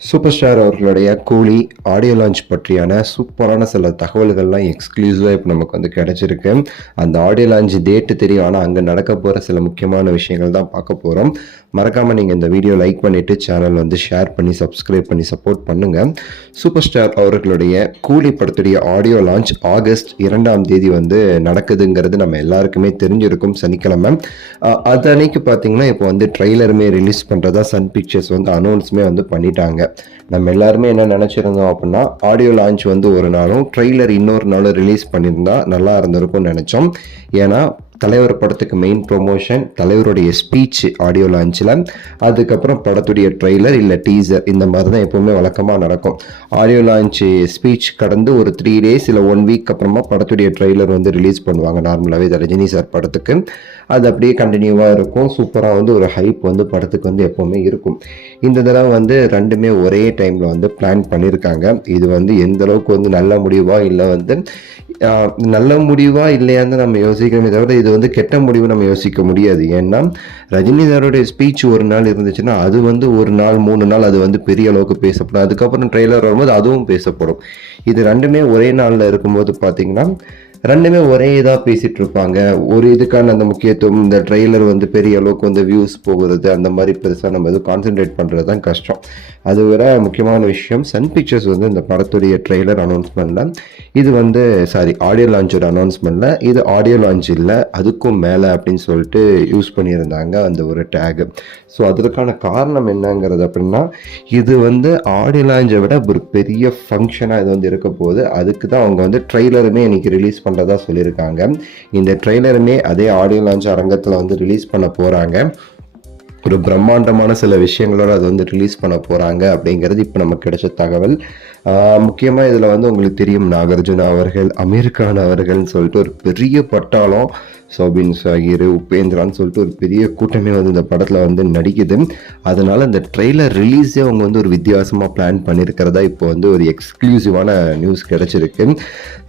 Super star அவர்களுடைய கூலி audio launch பற்றியான சூப்பரான சில தகவல்கள்லாம் எக்ஸ்க்ளூசிவாக இப்போ நமக்கு வந்து கிடச்சிருக்கு. அந்த ஆடியோ லான்ச் டேட்டு தெரியும், ஆனால் அங்கே நடக்க போகிற சில முக்கியமான விஷயங்கள் தான் பார்க்க போகிறோம். மறக்காமல் நீங்கள் இந்த வீடியோ லைக் பண்ணிவிட்டு சேனல் வந்து ஷேர் பண்ணி சப்ஸ்கிரைப் பண்ணி சப்போர்ட் பண்ணுங்கள். சூப்பர் ஸ்டார் அவர்களுடைய கூலி படத்துடைய ஆடியோ லான்ச் ஆகஸ்ட் 2 வந்து நடக்குதுங்கிறது நம்ம எல்லாருக்குமே தெரிஞ்சிருக்கும், சனிக்கிழமை. அது அன்னைக்கு பார்த்தீங்கன்னா இப்போ வந்து ட்ரெய்லருமே ரிலீஸ் பண்ணுறதா சன் பிக்சர்ஸ் வந்து அனௌன்ஸுமே வந்து பண்ணிட்டாங்க. நம்ம எல்லாருமே என்ன நினச்சிருந்தோம் அப்படின்னா, ஆடியோ லான்ச் வந்து ஒரு நாளும் ட்ரெய்லர் இன்னொரு நாளும் ரிலீஸ் பண்ணியிருந்தா நல்லா இருந்திருக்கும்னு நினச்சோம். ஏன்னா தலைவர் படத்துக்கு மெயின் ப்ரொமோஷன், தலைவருடைய ஸ்பீச் ஆடியோ லான்ச்சில், அதுக்கப்புறம் படத்துடைய ட்ரெய்லர் இல்லை டீசர், இந்த மாதிரி தான் எப்போவுமே வழக்கமாக நடக்கும். ஆடியோ லான்ச் ஸ்பீச் கடந்து ஒரு 3 days இல்லை 1 week அப்புறமா படத்துடைய ட்ரெய்லர் வந்து ரிலீஸ் பண்ணுவாங்க. நார்மலாகவே இது ரஜினி சார் படத்துக்கு அது அப்படியே கண்டினியூவாக இருக்கும். சூப்பராக வந்து ஒரு ஹைப் வந்து படத்துக்கு வந்து எப்போவுமே இருக்கும். இந்த தடவை வந்து ரெண்டுமே ஒரே டைமில் வந்து பிளான் பண்ணியிருக்காங்க. இது வந்து எந்த அளவுக்கு வந்து நல்ல முடிவா இல்லை வந்து நல்ல முடிவா இல்லையான்னு நம்ம யோசிக்கணுமே தவிர இது வந்து கெட்ட முடிவு நம்ம யோசிக்க முடியாது. ஏன்னா ரஜினி சாரோடைய ஸ்பீச் ஒரு நாள் இருந்துச்சுன்னா அது வந்து ஒரு நாள் 3 நாள் அது வந்து பெரிய அளவுக்கு பேசப்படும். அதுக்கப்புறம் ட்ரெய்லர் வரும்போது அதுவும் பேசப்படும். இது ரெண்டுமே ஒரே நாளில் இருக்கும்போது பார்த்தீங்கன்னா ரெண்டுமே ஒரே இதாக பேசிகிட்டு இருப்பாங்க. ஒரு இதுக்கான அந்த முக்கியத்துவம், இந்த ட்ரெய்லர் வந்து பெரிய அளவுக்கு வந்து வியூஸ் போகிறது, அந்த மாதிரி பெருசாக நம்ம எதுவும் கான்சென்ட்ரேட் பண்ணுறது தான் கஷ்டம். அது வேற முக்கியமான விஷயம், சன் பிக்சர்ஸ் வந்து இந்த படத்துடைய ட்ரெய்லர் அனௌன்ஸ்மெண்ட்டில் இது வந்து ஆடியோ லான்ச்சோட அனௌன்ஸ்மெண்ட்டில் இது ஆடியோ லான்ச் இல்லை அதுக்கும் மேலே அப்படின்னு சொல்லிட்டு யூஸ் பண்ணியிருந்தாங்க அந்த ஒரு டேகு. ஸோ அதற்கான காரணம் என்னங்கிறது அப்படின்னா, இது வந்து ஆடியோ லான்ச்சை விட ஒரு பெரிய ஃபங்க்ஷனாக இது வந்து இருக்க போகுது. அதுக்கு தான் அவங்க வந்து ட்ரெய்லருமே இன்னைக்கு ரிலீஸ் பண்ணுறதா சொல்லியிருக்காங்க. இந்த ட்ரெய்லருமே அதே ஆடியோ லான்ச் அரங்கத்தில் வந்து ரிலீஸ் பண்ண போகிறாங்க. ஒரு பிரம்மாண்டமான சில விஷயங்களோட அது வந்து ரிலீஸ் பண்ண போகிறாங்க அப்படிங்கிறது இப்போ நமக்கு கிடைச்ச தகவல். முக்கியமாக இதில் வந்து உங்களுக்கு தெரியும், நாகார்ஜுனா அவர்கள், அமீர் கான் அவர்கள்னு சொல்லிட்டு ஒரு பெரிய பட்டாளம், சோபின் ஷாகிர், உபேந்திரான்னு சொல்லிட்டு ஒரு பெரிய கூட்டமே வந்து இந்த படத்தில் வந்து நடிக்குது. அதனால் இந்த ட்ரெய்லர் ரிலீஸே அவங்க வந்து ஒரு வித்தியாசமாக பிளான் பண்ணியிருக்கிறதா இப்போ வந்து ஒரு எக்ஸ்க்ளூசிவான நியூஸ் கிடச்சிருக்கு.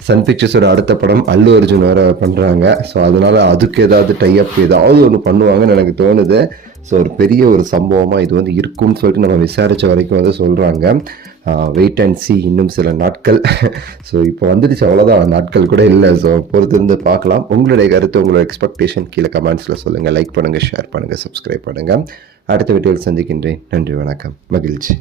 சன் பிக்சர்ஸோட அடுத்த படம் அல்லு அர்ஜுன் வேறு பண்ணுறாங்க. ஸோ அதனால் அதுக்கு ஏதாவது டைப் ஏதாவது ஒன்று பண்ணுவாங்கன்னு எனக்கு தோணுது. ஸோ ஒரு பெரிய ஒரு சம்பவமாக இது வந்து இருக்கும்னு சொல்லிட்டு நம்ம விசாரித்த வரைக்கும் வந்து சொல்கிறாங்க. வெயிட் அண்ட் சி, இன்னும் சில நாட்கள். ஸோ இப்போ வந்துடுச்சு, அவ்வளோதான், நாட்கள் கூட இல்லை. ஸோ பொறுத்திருந்து பார்க்கலாம். உங்களுடைய கருத்து, உங்களோட எக்ஸ்பெக்டேஷன் கீழே கமெண்ட்ஸில் சொல்லுங்கள். லைக் பண்ணுங்கள், ஷேர் பண்ணுங்கள், சப்ஸ்கிரைப் பண்ணுங்கள். அடுத்த வீடியோவில் சந்திக்கின்றேன். நன்றி, வணக்கம், மகிழ்ச்சி.